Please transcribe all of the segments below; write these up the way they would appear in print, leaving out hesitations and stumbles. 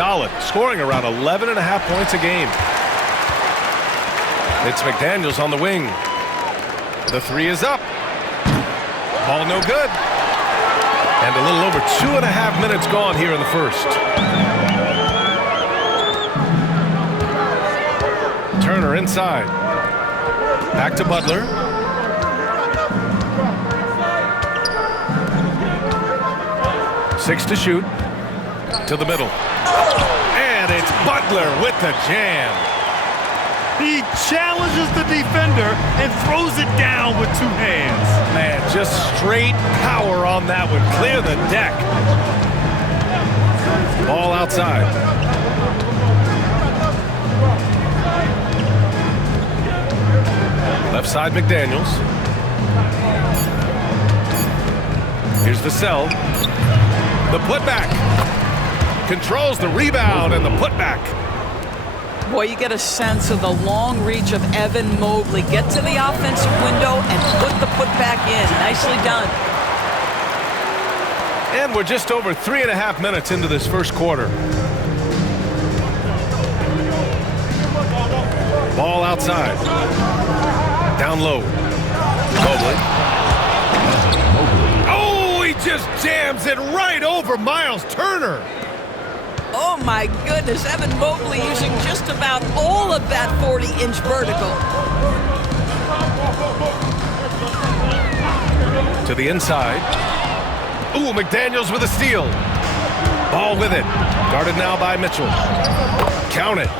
solid, scoring around 11.5 points a game. It's McDaniels on the wing. The three is up. Ball no good. And a little over 2.5 minutes gone here in the first. Turner inside. Back to Butler. Six to shoot. To the middle. And it's Butler with the jam. He challenges the defender and throws it down with two hands. Man, just straight power on that one. Clear the deck. Ball outside. Left side, McDaniels. Here's Vassell. The putback. Controls the rebound and the putback. Boy, you get a sense of the long reach of Evan Mobley. Get to the offensive window and put the putback in. Nicely done. And we're just over 3.5 minutes into this first quarter. Ball outside. Down low. Mobley. Oh, he just jams it right over Miles Turner. Oh my goodness, Evan Mobley using just about all of that 40-inch vertical. To the inside. Ooh, McDaniels with a steal. Ball with it. Guarded now by Mitchell. Count it.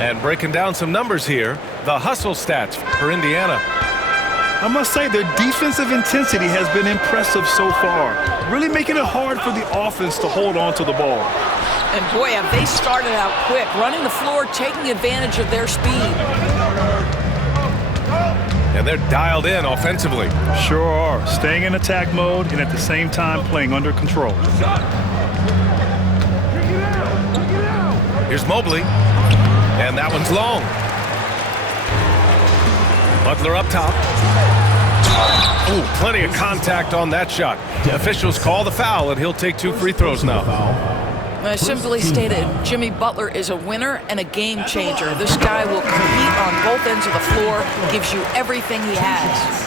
And breaking down some numbers here, the hustle stats for Indiana. I must say their defensive intensity has been impressive so far, really making it hard for the offense to hold on to the ball. And boy, have they started out quick, running the floor, taking advantage of their speed. And they're dialed in offensively. Sure are, staying in attack mode and at the same time playing under control. Here's Mobley, and that one's long. Butler up top. Ooh, plenty of contact on that shot. Officials call the foul, and he'll take 2 free throws now. Simply stated, Jimmy Butler is a winner and a game changer. This guy will compete on both ends of the floor, gives you everything he has.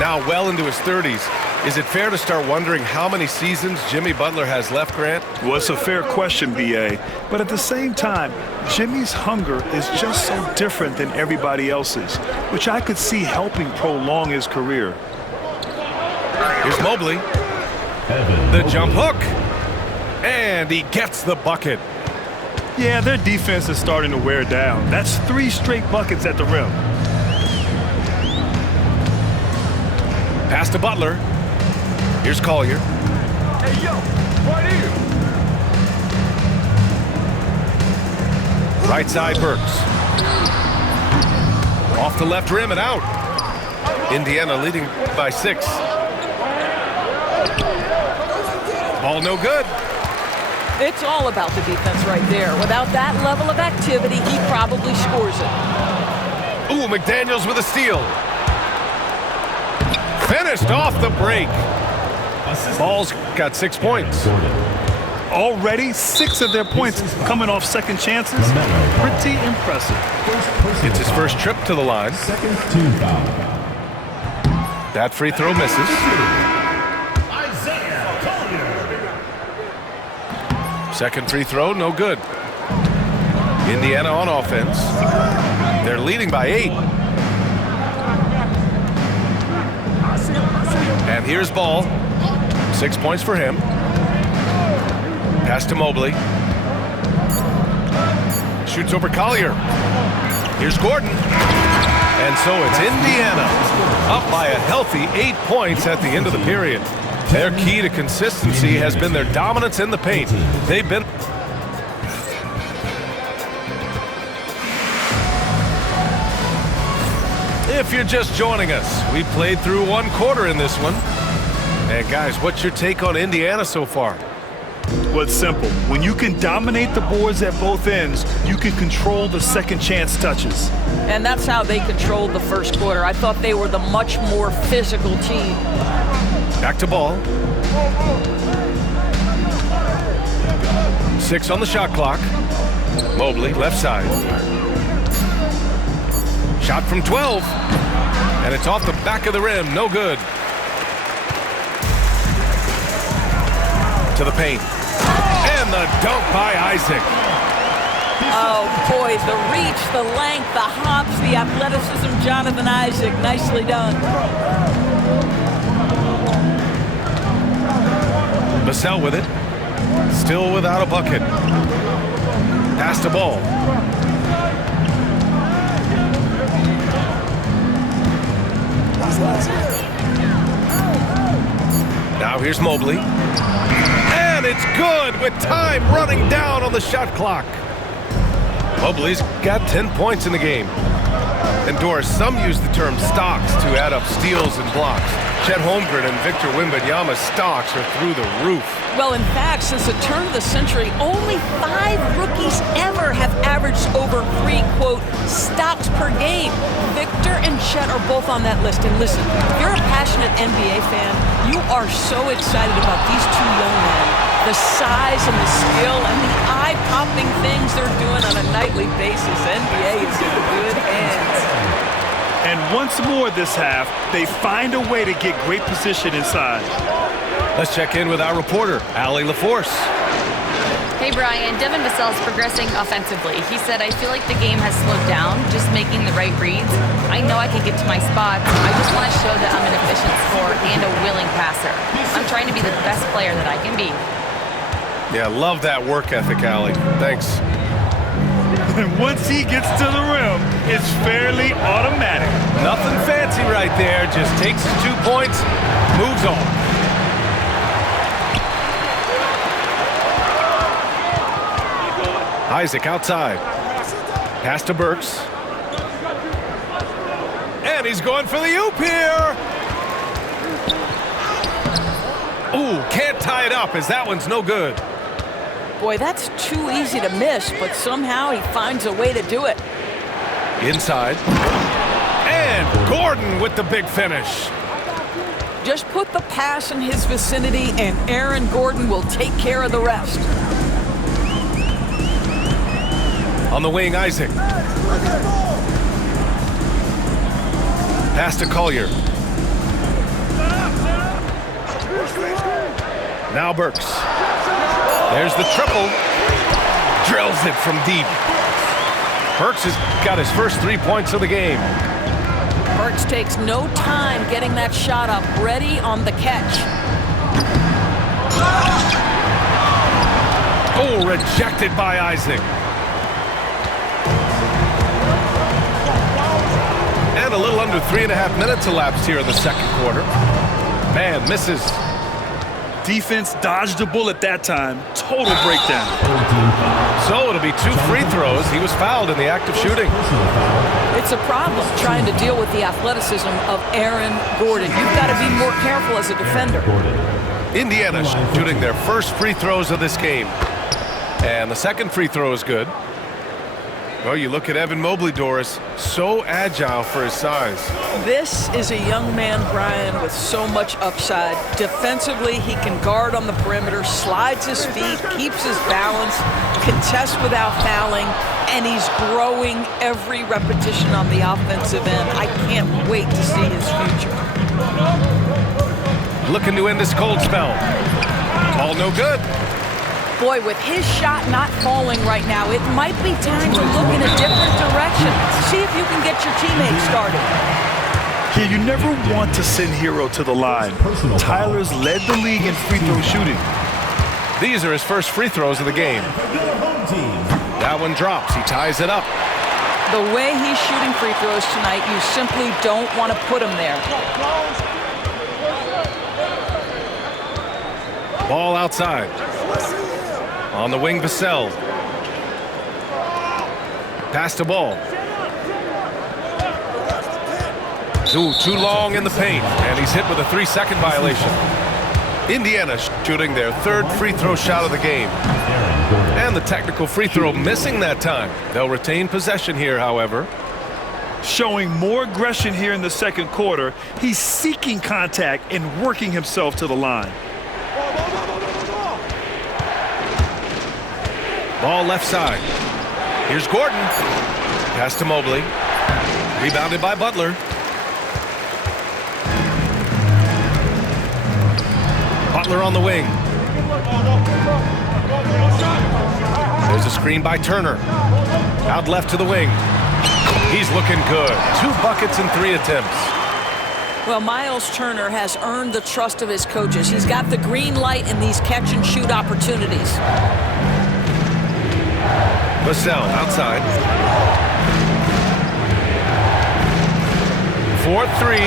Now well into his 30s. Is it fair to start wondering how many seasons Jimmy Butler has left, Grant? Well, it's a fair question, B.A. But at the same time, Jimmy's hunger is just so different than everybody else's, which I could see helping prolong his career. Here's Mobley. The jump hook. And he gets the bucket. Yeah, their defense is starting to wear down. That's 3 straight buckets at the rim. Pass to Butler. Here's Collier. Hey, yo, right here. Right side, Burks. Off the left rim and out. Indiana leading by 6. Ball no good. It's all about the defense right there. Without that level of activity, he probably scores it. Ooh, McDaniels with a steal. Finished off the break. Ball's got 6 points. Already 6 of their points coming off second chances. Pretty impressive. It's his first trip to the line. That free throw misses. Second free throw, no good. Indiana on offense. They're leading by 8. And here's Ball. 6 points for him. Pass to Mobley. Shoots over Collier. Here's Gordon. And so it's Indiana up by a healthy 8 points at the end of the period. Their key to consistency has been their dominance in the paint. They've been... If you're just joining us, we played through 1 quarter in this one. And guys, what's your take on Indiana so far? Well, it's simple. When you can dominate the boards at both ends, you can control the second chance touches. And that's how they controlled the first quarter. I thought they were the much more physical team. Back to Ball. 6 on the shot clock. Mobley, left side. Shot from 12. And it's off the back of the rim. No good. To the paint. And the dunk by Isaac. Oh, boy, the reach, the length, the hops, the athleticism, Jonathan Isaac. Nicely done. Vassell with it. Still without a bucket. Pass the ball. Now here's Mobley. And it's good with time running down on the shot clock. Mobley's got 10 points in the game. And Doris, some use the term stocks to add up steals and blocks. Chet Holmgren and Victor Wembanyama's stocks are through the roof. Well, in fact, since the turn of the century, only 5 rookies ever have averaged over 3, quote, stocks per game. Victor and Chet are both on that list. And listen, if you're a passionate NBA fan, you are so excited about these two young men. The size and the skill and the eye-popping things they're doing on a nightly basis. NBA is in good hands. And once more this half, they find a way to get great position inside. Let's check in with our reporter, Allie LaForce. Hey, Brian. Devin Vassell is progressing offensively. He said, I feel like the game has slowed down, just making the right reads. I know I can get to my spots. I just want to show that I'm an efficient scorer and a willing passer. I'm trying to be the best player that I can be. Yeah, love that work ethic, Allie. Thanks. And once he gets to the rim, it's fairly automatic. Nothing fancy right there. Just takes his 2 points, moves on. Isaac outside. Pass to Burks. And he's going for the oop here. Ooh, can't tie it up as that one's no good. Boy, that's too easy to miss, but somehow he finds a way to do it. Inside. And Gordon with the big finish. Just put the pass in his vicinity, and Aaron Gordon will take care of the rest. On the wing, Isaac. Pass to Collier. Now Burks. There's the triple. Drills it from deep. Burks has got his first 3 points of the game. Burks takes no time getting that shot up, ready on the catch. Oh, rejected by Isaac. And a little under 3.5 minutes elapsed here in the second quarter. Man, misses. Defense dodged a bullet that time. Total breakdown. So it'll be 2 free throws. He was fouled in the act of shooting. It's a problem trying to deal with the athleticism of Aaron Gordon. You've got to be more careful as a defender. Indiana shooting their first free throws of this game. And the second free throw is good. Well, you look at Evan Mobley, Doris, so agile for his size. This is a young man, Brian, with so much upside. Defensively, he can guard on the perimeter, slides his feet, keeps his balance, contests without fouling, and he's growing every repetition on the offensive end. I can't wait to see his future. Looking to end this cold spell. All no good. Boy, with his shot not falling right now, it might be time to look in a different direction. See if you can get your teammates started. Here, you never want to send Hero to the line. Tyler's led the league in free throw shooting. These are his first free throws of the game. That one drops. He ties it up. The way he's shooting free throws tonight, you simply don't want to put him there. Ball outside. On the wing, Vassell. Pass the ball. Ooh, too long in the paint, and he's hit with a 3-second violation. Indiana shooting their third free throw shot of the game. And the technical free throw missing that time. They'll retain possession here, however. Showing more aggression here in the second quarter. He's seeking contact and working himself to the line. Ball left side. Here's Gordon. Pass to Mobley. Rebounded by Butler. Butler on the wing. There's a screen by Turner. Out left to the wing. He's looking good. 2 buckets in 3 attempts. Well, Miles Turner has earned the trust of his coaches. He's got the green light in these catch-and-shoot opportunities. Vassell outside. 4-3.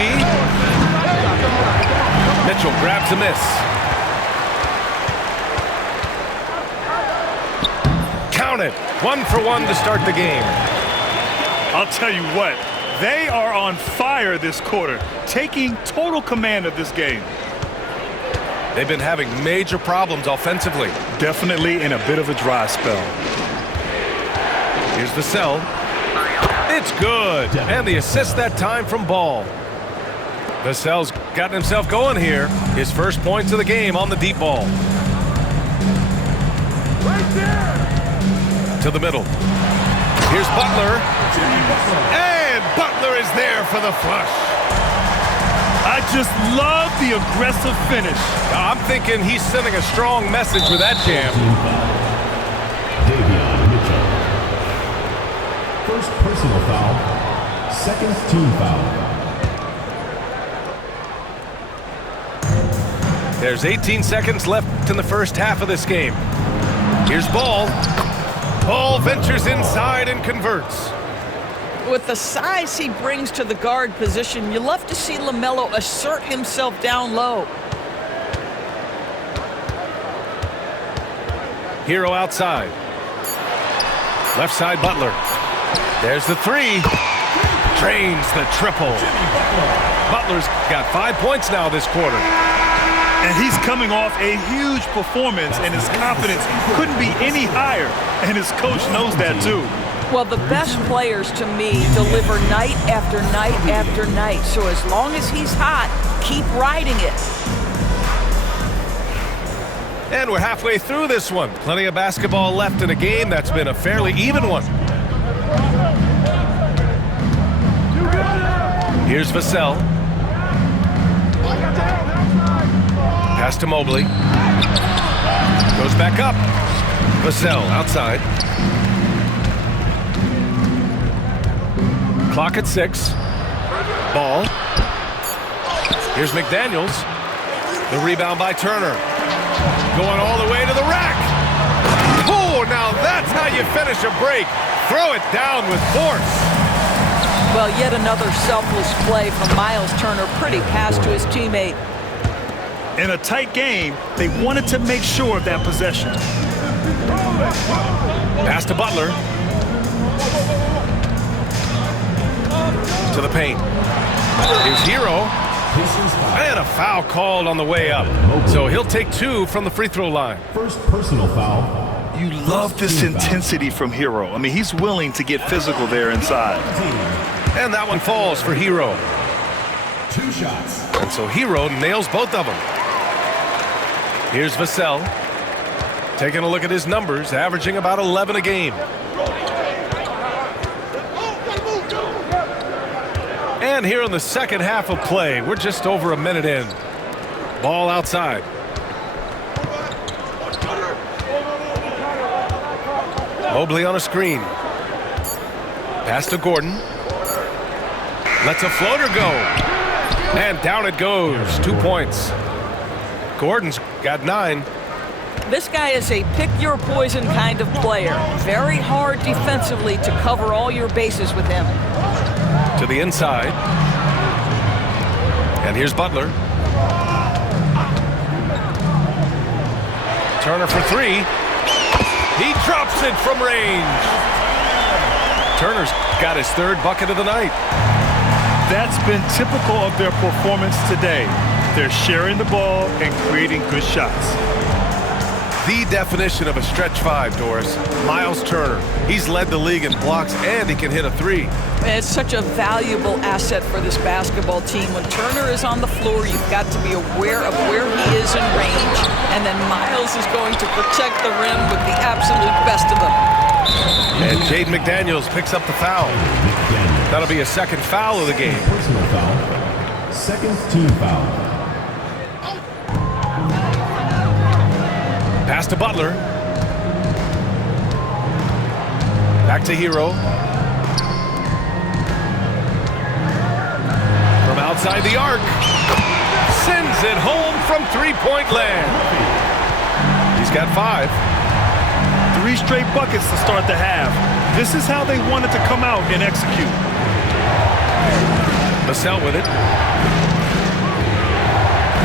Mitchell grabs a miss. Count it. 1 for 1 to start the game. I'll tell you what, they are on fire this quarter, taking total command of this game. They've been having major problems offensively. Definitely in a bit of a dry spell. Here's Vassell. It's good. And the assist that time from Ball. Vassell's gotten himself going here. His first points of the game on the deep ball. Right there! To the middle. Here's Butler. And Butler is there for the flush. I just love the aggressive finish. I'm thinking he's sending a strong message with that jam. Davion Mitchell. First personal foul. Second team foul. There's 18 seconds left in the first half of this game. Here's Ball. Ball ventures inside and converts. With the size he brings to the guard position, you love to see LaMelo assert himself down low. Hero outside. Left side Butler. There's the 3. Drains the triple. Butler's got 5 points now this quarter. And he's coming off a huge performance, and his confidence couldn't be any higher. And his coach knows that, too. Well, the best players, to me, deliver night after night after night. So as long as he's hot, keep riding it. And we're halfway through this one. Plenty of basketball left in a game that's been a fairly even one. Here's Vassell. Pass to Mobley. Goes back up. Vassell outside. Clock at 6. Ball. Here's McDaniels. The rebound by Turner. Going all the way to the rack. Oh, now that's how you finish a break. Throw it down with force. Well, yet another selfless play from Miles Turner. Pretty pass to his teammate. In a tight game, they wanted to make sure of that possession. Pass to Butler. To the paint. Here's Hero. And a foul called on the way up. So he'll take 2 from the free throw line. First personal foul. You love this intensity from Hero. I mean, he's willing to get physical there inside. And that one falls for Hero. 2 shots. And so Hero nails both of them. Here's Vassell. Taking a look at his numbers, averaging about 11 a game. And here in the second half of play, we're just over a minute in. Ball outside. Mobley on a screen. Pass to Gordon. Lets a floater go. And down it goes. 2 points. Gordon's got 9. This guy is a pick-your-poison kind of player. Very hard defensively to cover all your bases with him. To the inside. And here's Butler. Turner for 3. He drops it from range. Turner's got his 3rd bucket of the night. That's been typical of their performance today. They're sharing the ball and creating good shots. the definition of a stretch five, Doris. Miles Turner. He's led the league in blocks, and he can hit a three. It's such a valuable asset for this basketball team. When Turner is on the floor, you've got to be aware of where he is in range, and then Miles is going to protect the rim with the absolute best of them. And Jaden McDaniels picks up the foul. That'll be a second foul of the game. Personal foul. Second team foul. Pass to Butler. Back to Hero. From outside the arc. Sends it home from three-point land. He's got 5. 3 straight buckets to start the half. This is how they wanted to come out and execute. Vassell with it.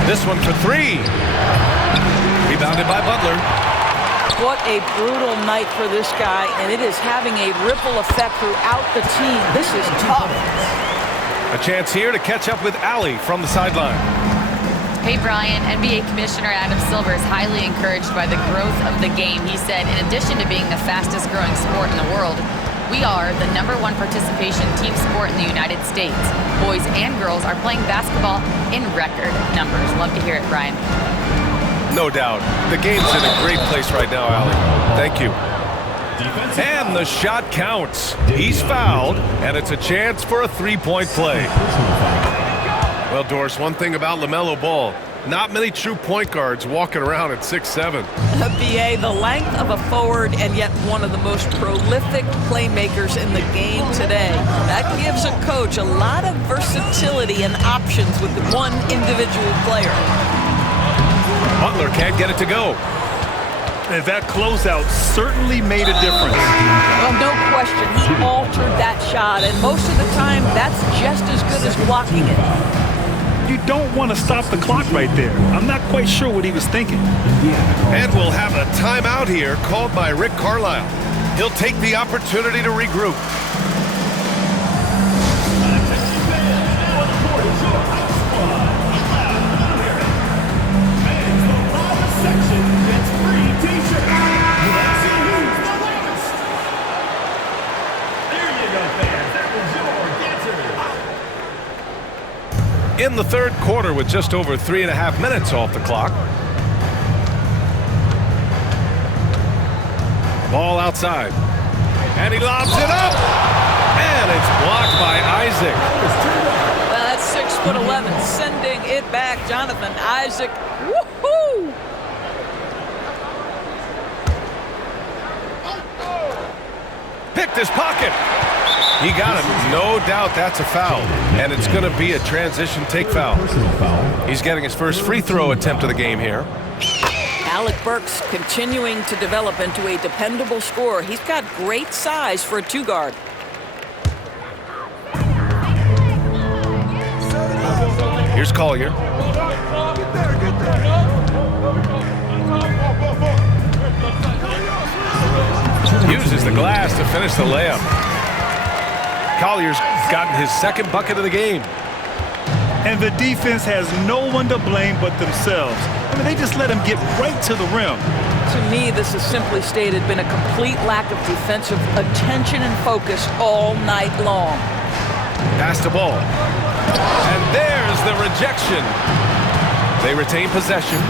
This one for 3. Rebounded by Butler. What a brutal night for this guy, and it is having a ripple effect throughout the team. This is tough. A chance here to catch up with Allie from the sideline. Hey, Brian, NBA Commissioner Adam Silver is highly encouraged by the growth of the game. He said, in addition to being the fastest growing sport in the world, we are the #1 participation team sport in the United States. Boys and girls are playing basketball in record numbers. Love to hear it, Brian. No doubt. The game's in a great place right now, Allie. Thank you. And the shot counts. He's fouled, and it's a chance for a three-point play. Well, Doris, one thing about LaMelo Ball, not many true point guards walking around at 6'7". BA, the length of a forward and yet one of the most prolific playmakers in the game today. That gives a coach a lot of versatility and options with one individual player. Butler can't get it to go. And that closeout certainly made a difference. Well, no question, he altered that shot, and most of the time, that's just as good as blocking it. You don't want to stop the clock right there. I'm not quite sure what he was thinking. And we'll have a timeout here called by Rick Carlisle. He'll take the opportunity to regroup. In the third quarter with just over 3.5 minutes off the clock. Ball outside. And he lobs it up. And it's blocked by Isaac. Well, that's 6'11", sending it back. Jonathan Isaac. Woohoo! Picked his pocket. He got it. No doubt that's a foul. And it's going to be a transition take foul. Personal foul. He's getting his first free throw attempt of the game here. Alec Burks continuing to develop into a dependable scorer. He's got great size for a two-guard. Here's Collier. Uses the glass to finish the layup. Collier's gotten his second bucket of the game. And the defense has no one to blame but themselves. I mean, they just let him get right to the rim. To me, this is simply stated been a complete lack of defensive attention and focus all night long. Pass the ball. And there's the rejection. They retain possession.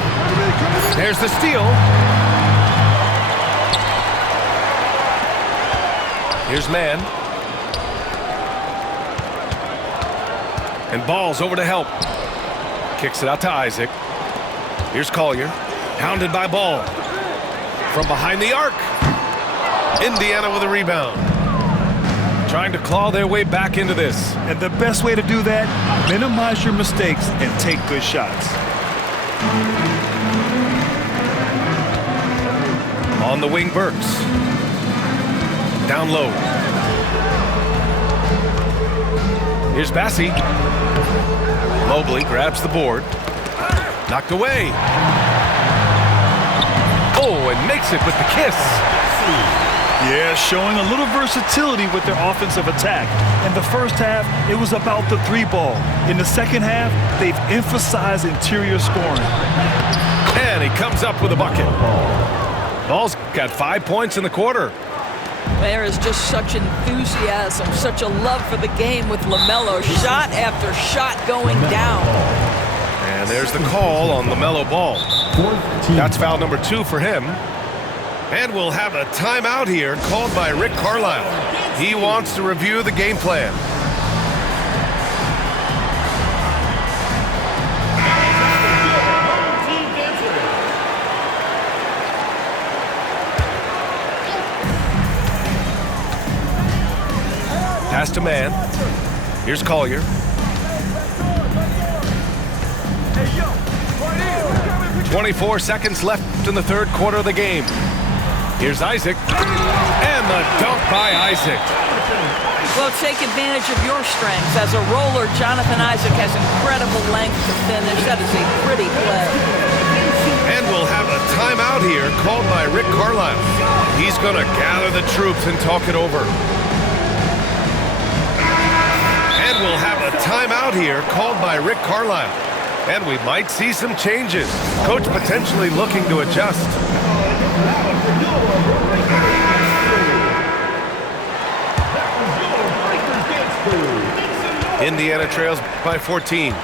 There's the steal. Here's Mann. And Ball's over to help. Kicks it out to Isaac. Here's Collier. Pounded by Ball. From behind the arc. Indiana with a rebound. Trying to claw their way back into this. And the best way to do that, minimize your mistakes and take good shots. On the wing, Burks. Down low. Here's Bassey. Mobley grabs the board. Knocked away. Oh, and makes it with the kiss. Yeah, showing a little versatility with their offensive attack. In the first half, it was about the three ball. In the second half, they've emphasized interior scoring. And he comes up with a bucket. Ball's got 5 points in the quarter. There is just such enthusiasm, such a love for the game with LaMelo. Shot after shot going down. And there's the call on LaMelo Ball. That's foul number 2 for him. And we'll have a timeout here called by Rick Carlisle. He wants to review the game plan. Pass to man. Here's Collier. 24 seconds left in the third quarter of the game. Here's Isaac. And the dunk by Isaac. Well, take advantage of your strengths. As a roller, Jonathan Isaac has incredible length to finish. That is a pretty play. And we'll have a timeout here called by Rick Carlisle. He's going to gather the troops and talk it over. And we'll have a timeout here called by Rick Carlisle. And we might see some changes. Coach potentially looking to adjust. Indiana trails by 14.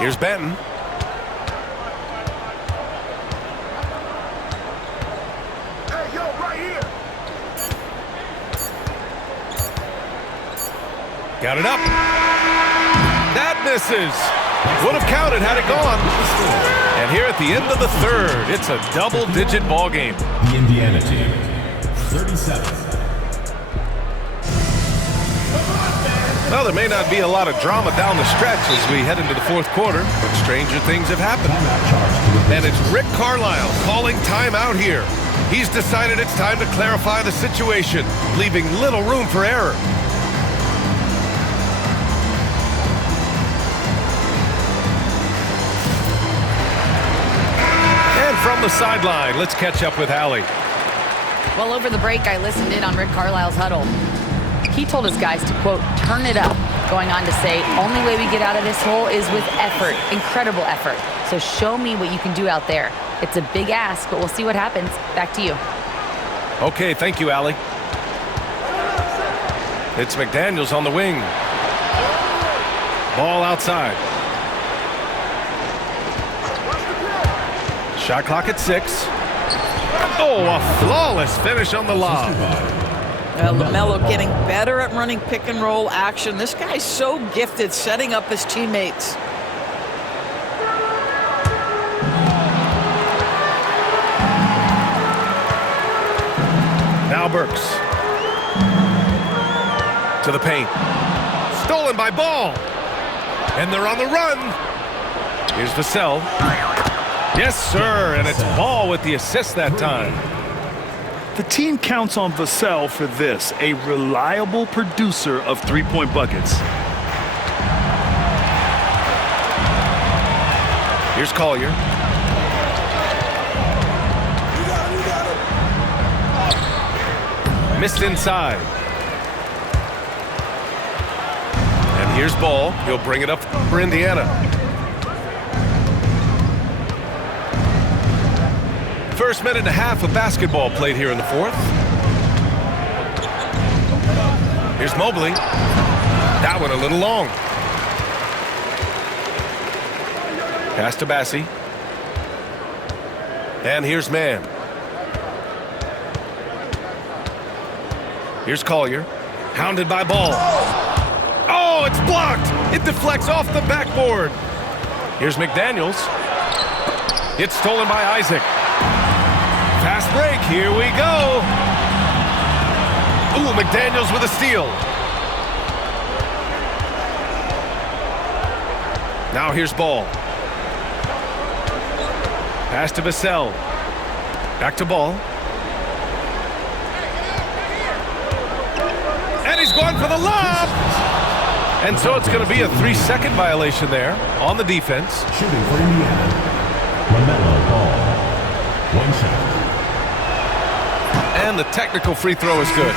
Here's Benton. Got it up. That misses. Would have counted had it gone. And here at the end of the third, it's a double-digit ball game. The Indiana team, 37. Well, there may not be a lot of drama down the stretch as we head into the fourth quarter, but stranger things have happened. And it's Rick Carlisle calling timeout here. He's decided it's time to clarify the situation, leaving little room for error. From the sideline, let's catch up with Allie. Well, over the break, I listened in on Rick Carlisle's huddle. He told his guys to, quote, turn it up, going on to say, only way we get out of this hole is with effort, incredible effort. So show me what you can do out there. It's a big ask, but we'll see what happens. Back to you. Okay, thank you, Allie. It's McDaniels on the wing. Ball outside. Shot clock at 6. Oh, a flawless finish on the lob. LaMelo getting better at running pick and roll action. This guy's so gifted setting up his teammates. Now Burks. To the paint. Stolen by Ball. And they're on the run. Here's Vassell. Yes, sir, and it's Ball with the assist that time. The team counts on Vassell for this, a reliable producer of three-point buckets. Here's Collier. Missed inside. And here's Ball. He'll bring it up for Indiana. First minute and a half of basketball played here in the fourth. Here's Mobley. That one a little long. Pass to Bassie. And here's Mann. Here's Collier. Hounded by Ball. Oh, it's blocked. It deflects off the backboard. Here's McDaniels. It's stolen by Isaac. Fast break, here we go. Ooh, McDaniels with a steal. Now here's Ball. Pass to Vassell. Back to Ball. And he's going for the lob. And so it's going to be a 3-second violation there on the defense. Shooting for Indiana, LaMelo Ball. One shot. And the technical free throw is good.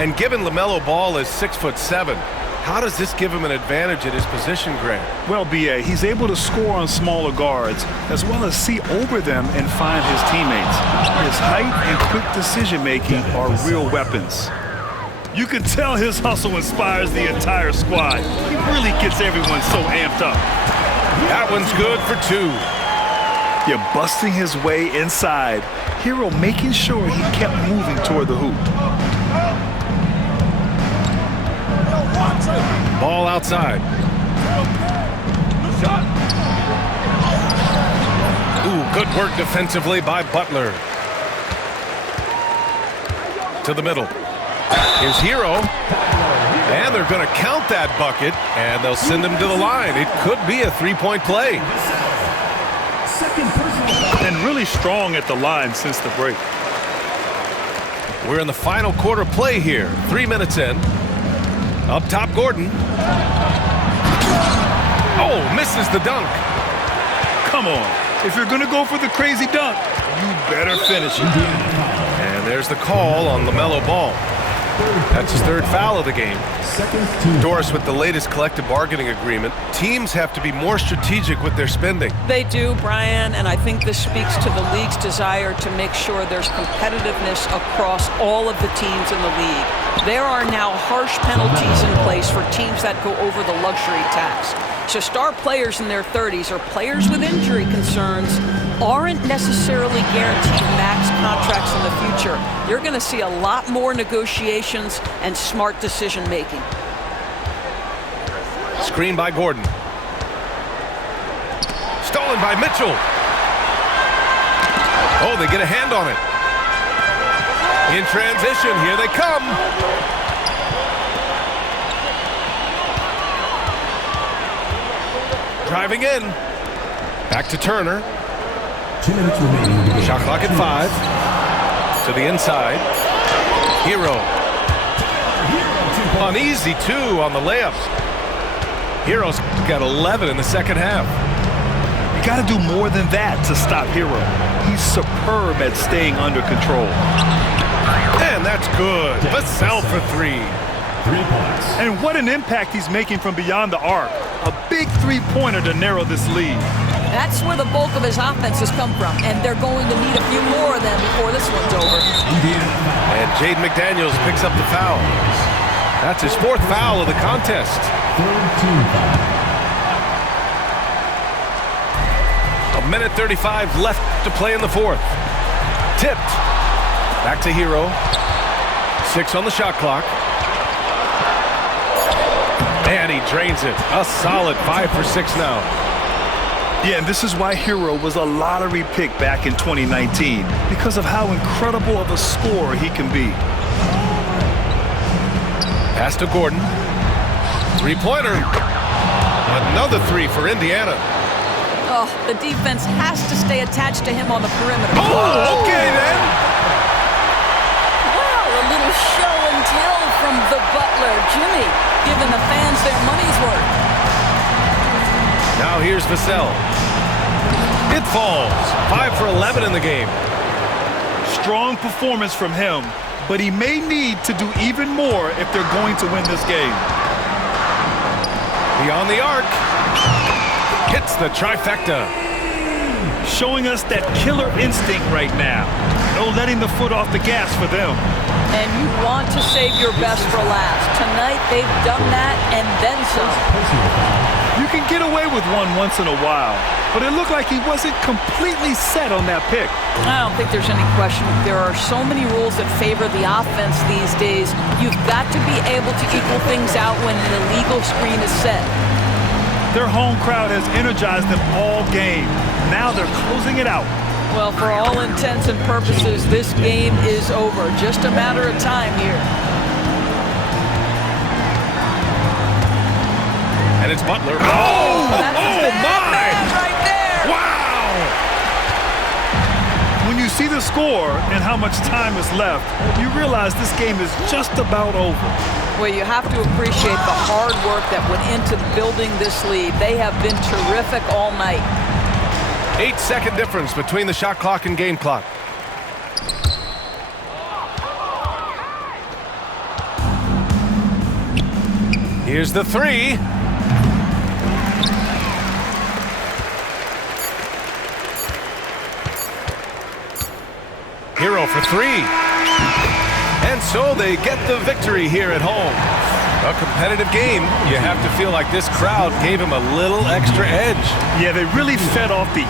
And given LaMelo Ball is 6'7", How does this give him an advantage at his position, Grant? Well, B.A., he's able to score on smaller guards as well as see over them and find his teammates. His height and quick decision-making are real weapons. You can tell his hustle inspires the entire squad. He really gets everyone so amped up. That one's good for 2. You're busting his way inside. Hero making sure he kept moving toward the hoop. Ball outside. Ooh, good work defensively by Butler. To the middle. Here's Hero. And they're going to count that bucket, and they'll send him to the line. It could be a 3-point play. And really strong at the line since the break. We're in the final quarter play here. 3 minutes in. Up top, Gordon. Oh, misses the dunk. Come on. If you're going to go for the crazy dunk, you better finish it. And there's the call on LaMelo Ball. That's his 3rd foul of the game. Doris, with the latest collective bargaining agreement, teams have to be more strategic with their spending. They do, Brian, and I think this speaks to the league's desire to make sure there's competitiveness across all of the teams in the league. There are now harsh penalties in place for teams that go over the luxury tax. So star players in their 30s or players with injury concerns aren't necessarily guaranteed max contracts in the future. You're going to see a lot more negotiations and smart decision making. Screen by Gordon. Stolen by Mitchell. Oh, they get a hand on it. In transition, here they come. Driving in. Back to Turner. 2 minutes remaining. Shot clock at 5. To the inside. Hero. Uneasy, 2 on the layup. Hero's got 11 in the second half. You got to do more than that to stop Hero. He's superb at staying under control. And that's good. Vassell for 3. 3 points. And what an impact he's making from beyond the arc. A big three-pointer to narrow this lead. That's where the bulk of his offense has come from, and they're going to need a few more of them before this one's over. And Jaden McDaniels picks up the foul. That's his 4th foul of the contest. 3rd team foul. 1:35 left to play in the 4th. Tipped. Back to Hero. 6 on the shot clock. And he drains it. A solid 5 for 6 now. Yeah, and this is why Hero was a lottery pick back in 2019, because of how incredible of a scorer he can be. Pass to Gordon. 3-pointer. Another 3 for Indiana. Oh, the defense has to stay attached to him on the perimeter. Oh, okay then. Wow, a little show and tell from the Butler. Jimmy giving the fans their money's worth. Now here's Vassell. It falls. 5 for 11 in the game. Strong performance from him, but he may need to do even more if they're going to win this game. Beyond the arc. Hits the trifecta. Showing us that killer instinct right now. No letting the foot off the gas for them. And you want to save your best for last. Tonight, they've done that and then some. You can get away with one once in a while, but it looked like he wasn't completely set on that pick. I don't think there's any question. There are so many rules that favor the offense these days. You've got to be able to equal things out when an illegal screen is set. Their home crowd has energized them all game. Now they're closing it out. Well, for all intents and purposes, this game is over. Just a matter of time here. And it's Butler. That's a bad man right there. Wow! When you see the score and how much time is left, you realize this game is just about over. Well, you have to appreciate the hard work that went into building this lead. They have been terrific all night. 8-second difference between the shot clock and game clock. Here's the three. Hero for three. And so they get the victory here at home. A competitive game. You have to feel like this crowd gave him a little extra edge. Yeah, they really fed off the